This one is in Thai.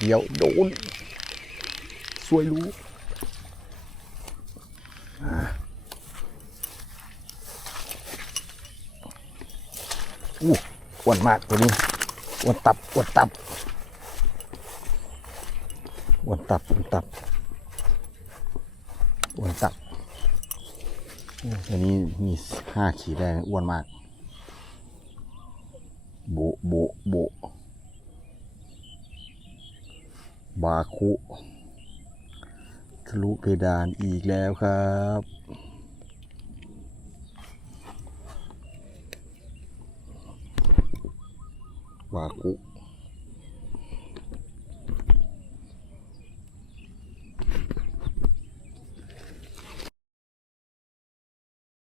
เดี๋ยวโดนสวยรู้อ้วนมากตัวนี้อ้วนตับอ้วนตับอ้วนตับอ้วนตับอ้วนตับอันนี้มี5 ขีดได้อ้วนมากโบโบโบบาคุทะลุเพดานอีกแล้วครับบาคุ